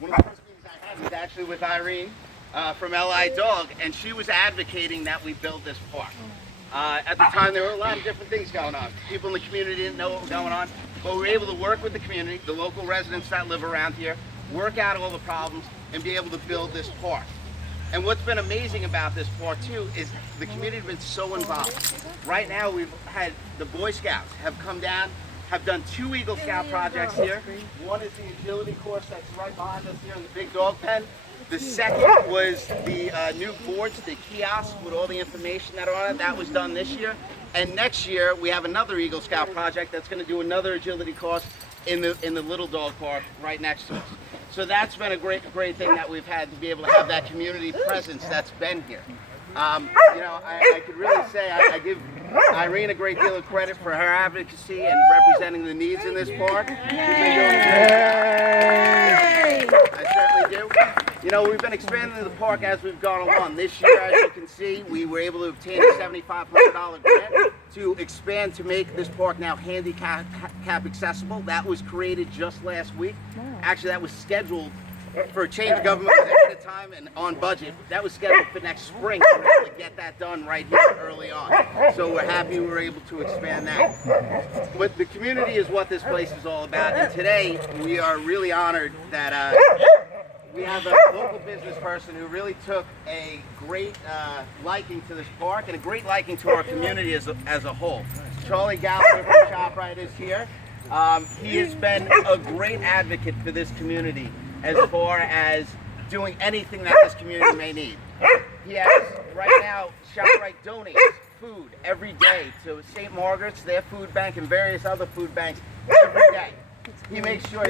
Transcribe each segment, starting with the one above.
one of the first meetings I had was actually with Irene from LI Dog, and she was advocating that we build this park. At the time, there were a lot of different things going on. People in the community didn't know what was going on, but we were able to work with the community, the local residents that live around here, work out all the problems, and be able to build this park. And what's been amazing about this park too is the community has been so involved. Right now, we've had the Boy Scouts have come down, have done 2 Eagle Scout projects here. One is the agility course that's right behind us here in the big dog pen. The second was the new boards, the kiosk with all the information that are on it. That was done this year. And next year, we have another Eagle Scout project that's going to do another agility course in the Little Dog Park right next to us. So that's been a great thing that we've had to be able to have that community presence that's been here. You know, I could really say I give Irene a great deal of credit for her advocacy and representing the needs in this park. I certainly do. You know, we've been expanding the park as we've gone along. This year, as you can see, we were able to obtain a $7,500 grant to expand to make this park now handicap accessible. That was created just last week. Actually, that was scheduled for a change of government ahead of time and on budget. That was scheduled for next spring. We were able to get that done right here early on. So we're happy we were able to expand that. But the community is what this place is all about. And today, we are really honored that we have a local business person who really took a great liking to this park and a great liking to our community as a whole. Charlie Gallagher from ShopRite is here. He has been a great advocate for this community as far as doing anything that this community may need. He has, right now, ShopRite donates food every day to St. Margaret's, their food bank, and various other food banks every day. He makes sure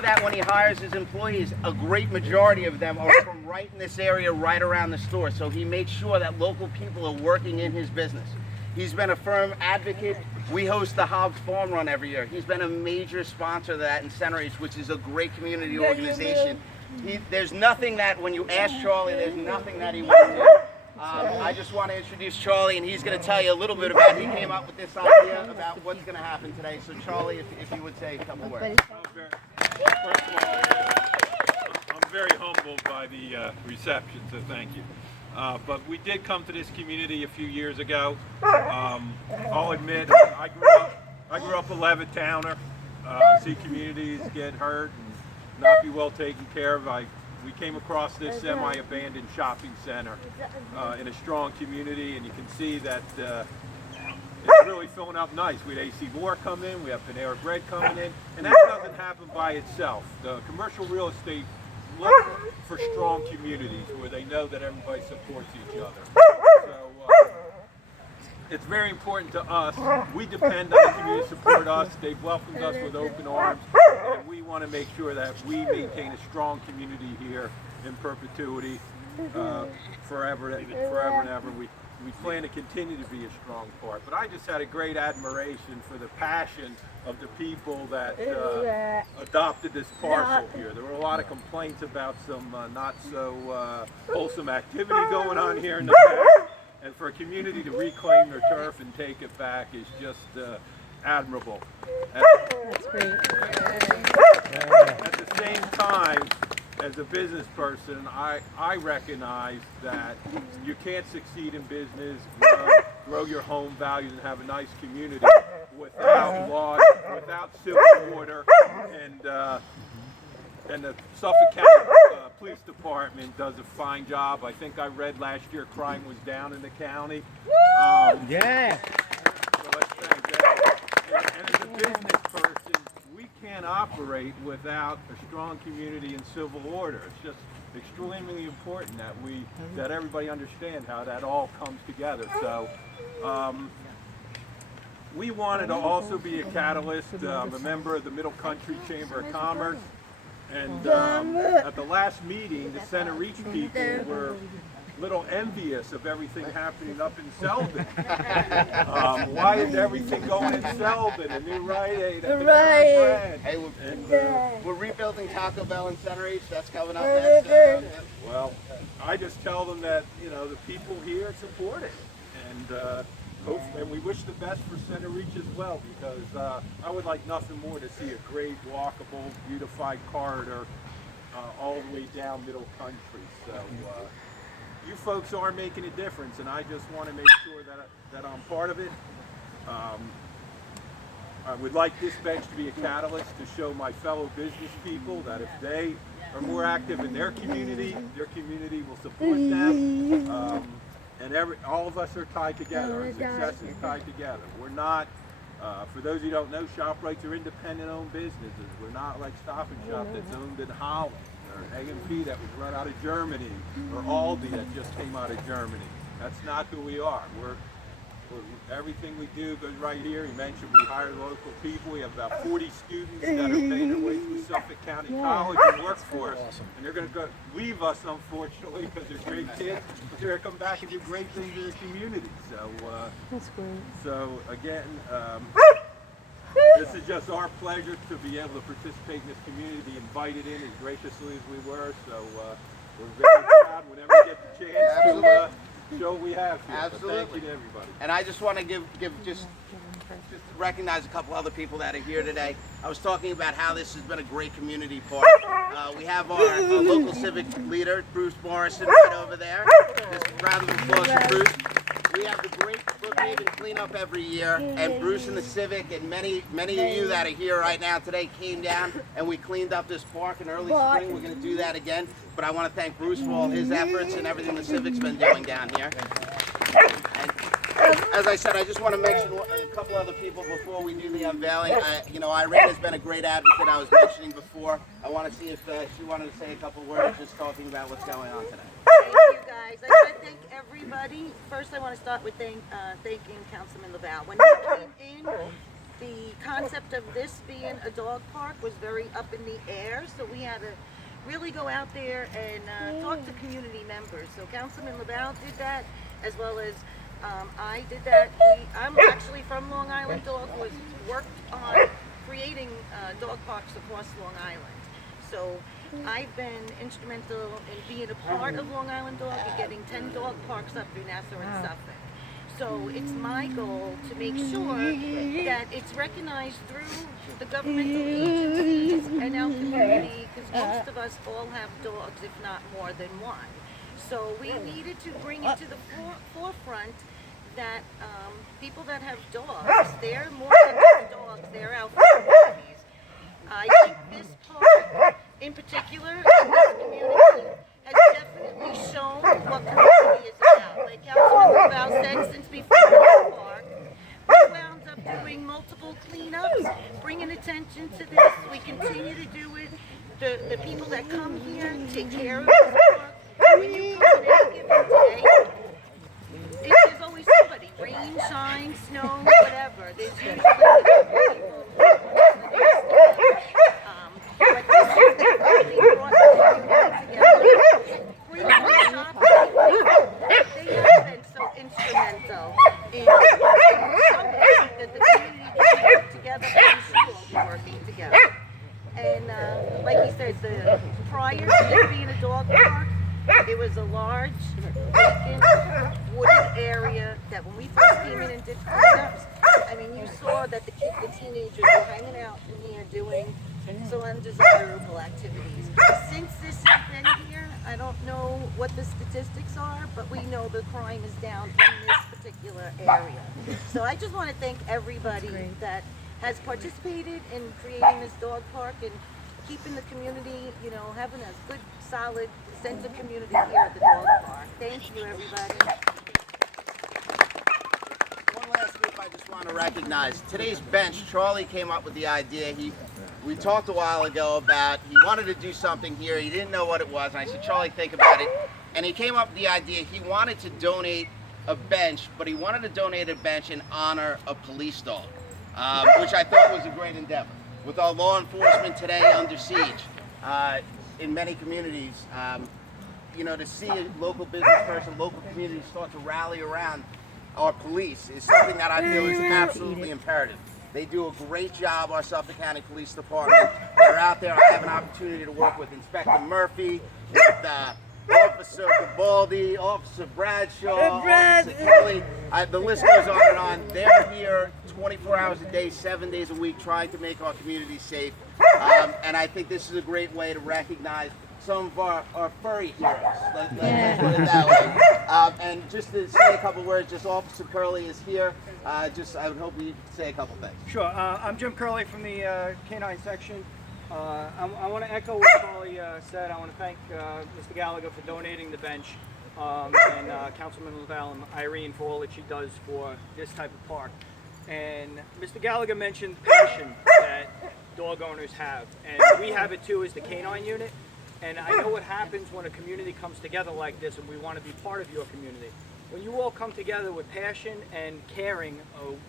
that when he hires his employees, a great majority of them are from right in this area, right around the store. So he makes sure that local people are working in his business. He's been a firm advocate. We host the Hobbs Farm Run every year. He's been a major sponsor of that in Center H, which is a great community organization. There's nothing that, when you ask Charlie, there's nothing that he won't do. I just want to introduce Charlie, and he's going to tell you a little bit about, he came up with this idea about what's going to happen today. So Charlie, if you would say a couple words. First of all, I'm very humbled by the reception, so thank you. But we did come to this community a few years ago. I'll admit, I grew up a Levittowner. See communities get hurt and not be well taken care of. We came across this semi-abandoned shopping center in a strong community, and you can see that it's really filling up nice. We had AC Moore come in, we have Panera Bread coming in, and that doesn't happen by itself. The commercial real estate look for strong communities where they know that everybody supports each other. So it's very important to us. We depend on the community to support us. They've welcomed us with open arms, and we want to make sure that we maintain a strong community here in perpetuity, forever and ever. We plan to continue to be a strong part. But I just had a great admiration for the passion of the people that adopted this parcel here. There were a lot of complaints about some not so wholesome activity going on here in the back. And for a community to reclaim their turf and take it back is just admirable. That's great. At the same time, as a business person, I recognize that you can't succeed in business, grow your home values, and have a nice community without law, without civil order, and the Suffolk County Police Department does a fine job. I think I read last year crime was down in the county. Yeah. So let's thank that. And as a business person, we can't operate without a strong community and civil order. It's just extremely important that everybody understand how that all comes together. So we wanted to also be a catalyst. I'm a member of the Middle Country Chamber of Commerce, and at the last meeting, the Center Reach people were a little envious of everything happening up in Selvin. Why is everything going in Selvin? A new Rite Aid, a Panera Bread. Hey, we're rebuilding Taco Bell in Center East. That's coming up next. Well, I just tell them that, you know, the people here support it. And and we wish the best for Center Reach as well, because I would like nothing more to see a great, walkable, beautified corridor all the way down Middle Country. So you folks are making a difference, and I just want to make sure that I'm part of it. I would like this bench to be a catalyst to show my fellow business people that if they are more active in their community will support them. And all of us are tied together. Our success is tied together. We're not, for those who don't know, ShopRites are independent-owned businesses. We're not like Stop and Shop that's owned in Holland, or A&P that was run out of Germany, or Aldi that just came out of Germany. That's not who we are. Everything we do goes right here. He mentioned we hire local people. We have about 40 students that are paying their way through Suffolk County College and work for us. And they're going to leave us, unfortunately, because they're great kids, but they're going to come back and do great things in the community. So, That's great. so again, this is just our pleasure to be able to participate in this community, be invited in as graciously as we were. So we're very proud whenever we get the chance to show what we have here. Absolutely. But thank you to everybody. And I just want to give just recognize a couple other people that are here today. I was talking about how this has been a great community park. We have our local civic leader, Bruce Morrison, right over there. Just a round of applause for Bruce. We have the great Brookhaven cleanup every year, and Bruce and the Civic and many of you that are here right now today came down and we cleaned up this park in early spring. We're going to do that again, but I want to thank Bruce for all his efforts and everything the Civic's been doing down here. And as I said, I just want to mention a couple other people before we do the unveiling. Irene has been a great advocate. I was mentioning before. I want to see if she wanted to say a couple words, just talking about what's going on today. Thank you, guys. I want to thank everybody. First, I want to start with thanking Councilman Laval. When he came in, the concept of this being a dog park was very up in the air, so we had to really go out there and talk to community members. So Councilman Laval did that, as well as I did that. I'm actually from Long Island. Dog was worked on creating dog parks across Long Island. So I've been instrumental in being a part of Long Island Dog and getting 10 dog parks up through Nassau and Suffolk. So it's my goal to make sure that it's recognized through the governmental agencies and our community, because most of us all have dogs, if not more than one. So we needed to bring it to the forefront that people that have dogs, they're more than just dogs, they're our families. I think this park, in particular, in this community, has definitely shown what community is about. Like Councilman Laval said, since before the park, we wound up doing multiple cleanups, bringing attention to this. We continue to do it. The people that come here take care of this park. When you come on any given day, there's always somebody. Rain, shine, snow, whatever. There's usually people. But this is the really brought the community together. Pretty much shopping. They have been so instrumental in showing that the community can work together and we should all be working together. And like he said, prior to this being a dog park, it was a large, vacant, wooded area that when we first came in and did cleanups, I mean, you saw that the teenagers were hanging out in here doing some undesirable activities. Since this has been here, I don't know what the statistics are, but we know the crime is down in this particular area. So I just want to thank everybody that has participated in creating this dog park and keeping the community, having a good, solid sense of community here at the dog park. Thank you, everybody. One last group I just want to recognize. Today's bench, Charlie came up with the idea. We talked a while ago about he wanted to do something here. He didn't know what it was. And I said, Charlie, think about it. And he came up with the idea. He wanted to donate a bench, but he wanted to donate a bench in honor of police dog, which I thought was a great endeavor. With our law enforcement today under siege in many communities, to see a local business person, local communities start to rally around our police is something that I feel is absolutely imperative. They do a great job, our Suffolk County Police Department. They're out there. I have an opportunity to work with Inspector Murphy, with Officer Gabaldi, Officer Bradshaw, Officer Kelly. The list goes on and on. They're here 24 hours a day, 7 days a week, trying to make our community safe. And I think this is a great way to recognize some of our furry heroes. Let's put it that way. And just to say a couple words, just Officer Curley is here. I would hope you could say a couple things. Sure. I'm Jim Curley from the Canine section. I want to echo what Charlie said. I want to thank Mr. Gallagher for donating the bench, and Councilman Lavelle and Irene for all that she does for this type of park. And Mr. Gallagher mentioned the passion that dog owners have, and we have it too as the canine unit. And I know what happens when a community comes together like this, and we want to be part of your community. When you all come together with passion and caring,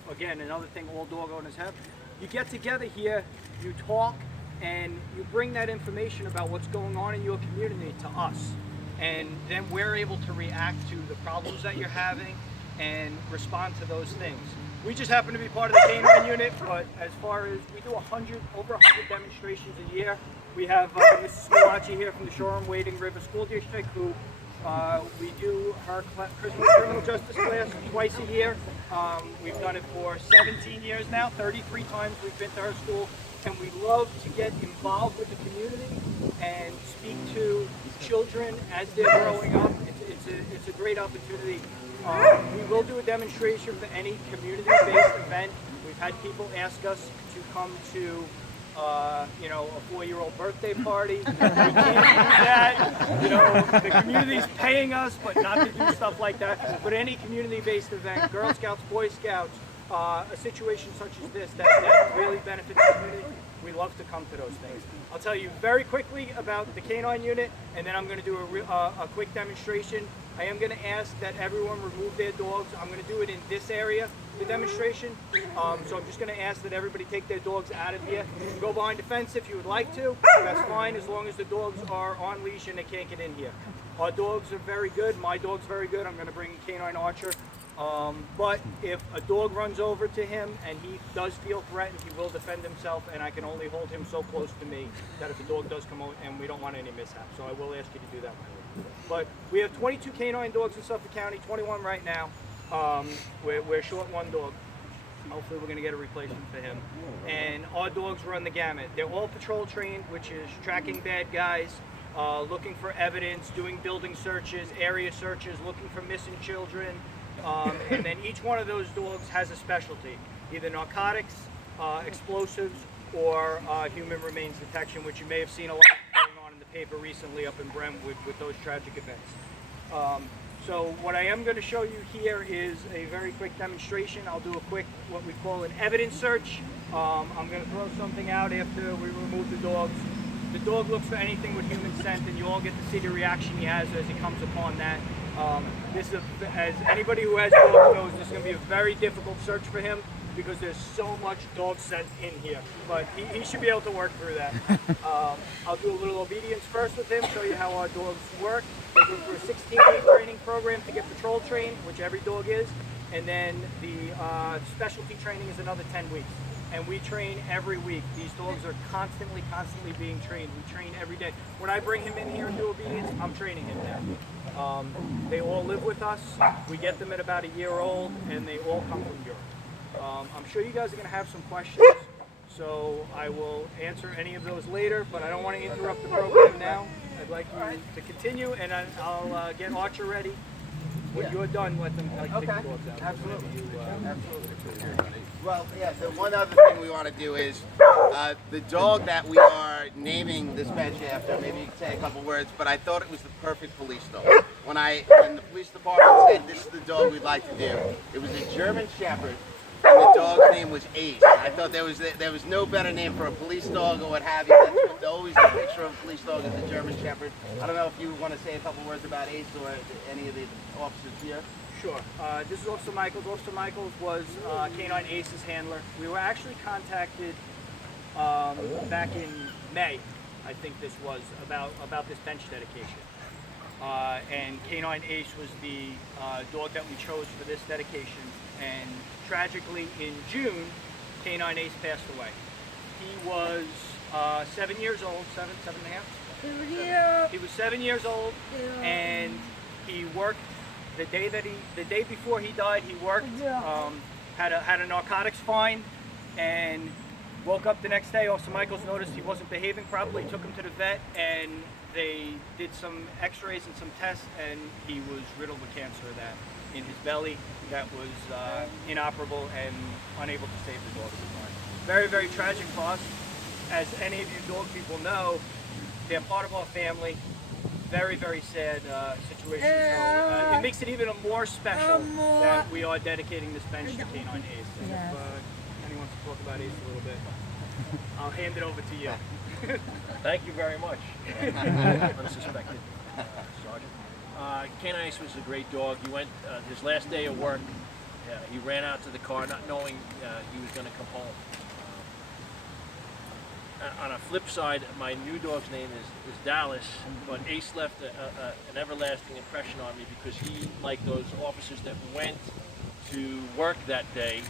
again, another thing all dog owners have, you get together here, you talk, and you bring that information about what's going on in your community to us. And then we're able to react to the problems that you're having and respond to those things. We just happen to be part of the canine unit, but as far as we do over 100 demonstrations a year. We have Mrs. Scalacci here from the Shoreham Wading River School District, who we do her Christmas criminal justice class twice a year. We've done it for 17 years now, 33 times we've been to her school, and we love to get involved with the community and speak to children as they're growing up. It's a great opportunity. We will do a demonstration for any community-based event. We've had people ask us to come to a 4-year-old birthday party. We can't do that. The community's paying us, but not to do stuff like that. But any community-based event, Girl Scouts, Boy Scouts, a situation such as this that really benefits the community, we love to come to those things. I'll tell you very quickly about the canine unit, and then I'm going to do a quick demonstration. I am going to ask that everyone remove their dogs. I'm going to do it in this area, the demonstration. So I'm just going to ask that everybody take their dogs out of here. You can go behind the fence if you would like to. That's fine, as long as the dogs are on leash and they can't get in here. Our dogs are very good. My dog's very good. I'm going to bring a canine archer. But if a dog runs over to him and he does feel threatened, he will defend himself, and I can only hold him so close to me that if a dog does come out, and we don't want any mishap. So I will ask you to do that. But we have 22 canine dogs in Suffolk County, 21 right now. We're short one dog. Hopefully we're going to get a replacement for him. And our dogs run the gamut. They're all patrol trained, which is tracking bad guys, looking for evidence, doing building searches, area searches, looking for missing children. And then each one of those dogs has a specialty, either narcotics, explosives, or human remains detection, which you may have seen a lot going on in the paper recently up in Brentwood with those tragic events. So what I am going to show you here is a very quick demonstration. I'll do a quick, what we call an evidence search. I'm going to throw something out after we remove the dogs. The dog looks for anything with human scent, and you all get to see the reaction he has as he comes upon that. As anybody who has dogs knows, this is going to be a very difficult search for him because there's so much dog scent in here. But he should be able to work through that. I'll do a little obedience first with him, show you how our dogs work. They go through a 16-week training program to get patrol trained, which every dog is. And then the specialty training is another 10 weeks. And we train every week. These dogs are constantly being trained. We train every day. When I bring him in here and do obedience, I'm training him now. They all live with us. We get them at about a year old, and they all come from Europe. I'm sure you guys are going to have some questions, so I will answer any of those later, but I don't want to interrupt the program now. I'd like you to continue, and I'll get Archer ready. When you're done, let them take the dogs out. Absolutely. Absolutely. Well, yeah, the one other thing we want to do is the dog that we are naming this bench after, maybe you can say a couple words, but I thought it was the perfect police dog. When the police department said this is the dog we'd like to do, it was a German Shepherd, and the dog's name was Ace. I thought there was no better name for a police dog or what have you. That's always the picture of a police dog is a German Shepherd. I don't know if you want to say a couple words about Ace or any of the officers here. Sure. This is Officer Michaels. Officer Michaels was Canine Ace's handler. We were actually contacted back in May, I think this was, about this bench dedication. And Canine Ace was the dog that we chose for this dedication. And tragically, in June, Canine Ace passed away. He was 7 years old, seven and a half. He was 7 years old, and he worked the day before he died. He worked, had a narcotics fine, and woke up the next day. Officer Michaels noticed he wasn't behaving properly. Took him to the vet, and they did some X-rays and some tests, and he was riddled with cancer in his belly that was inoperable and unable to save the dog at the time. Very, very tragic for us. As any of you dog people know, they're part of our family. Very, very sad situation. So, it makes it even more special that we are dedicating this bench to Canine Ace. And Yes. if anyone wants to talk about Ace a little bit, I'll hand it over to you. Thank you very much, unsuspected Sergeant. Canine Ace was a great dog. He went his last day of work. He ran out to the car, not knowing he was going to come home. On a flip side, my new dog's name is Dallas, but Ace left an everlasting impression on me because he, like those officers that went to work that day,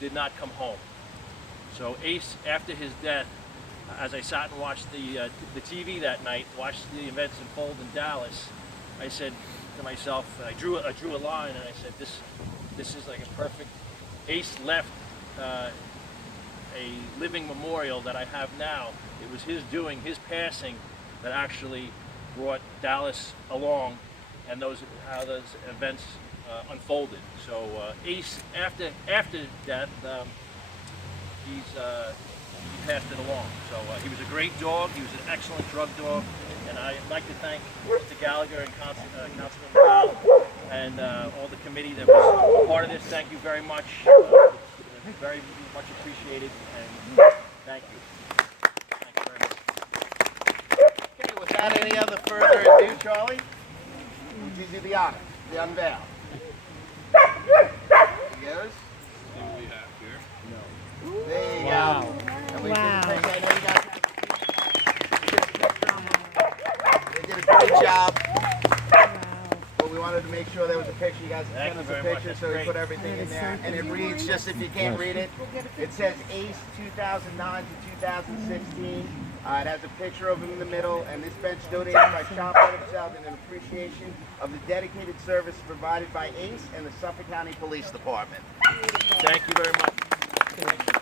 did not come home. So Ace, after his death, as I sat and watched the TV that night, watched the events unfold in Dallas, I said to myself, I drew a line, and I said, this is like a perfect. Ace left a living memorial that I have now. It was his doing, his passing, that actually brought Dallas along, and how those events unfolded. So Ace, after death, he passed it along. So he was a great dog. He was an excellent drug dog, and I'd like to thank Mr. Gallagher and Councilman Lau and all the committee that was part of this. Thank you very much. Very much appreciated, and thank you. Thank you very much. Okay, without any other further ado, Charlie, would you do the honor, the unveil? Yours? See what we have here. There you Wow. go. And we Wow. did I know you guys have they did a great job. But we wanted to make sure there was a picture. You guys Thank sent us you a very picture, much. so we That's put great. everything That in is there. so And it cool. reads, just if you can't read it, it says Ace 2009 to 2016. It has a picture of him in the middle, and this bench donated by Shop Let Himself in an appreciation of the dedicated service provided by Ace and the Suffolk County Police Department. Thank you very much.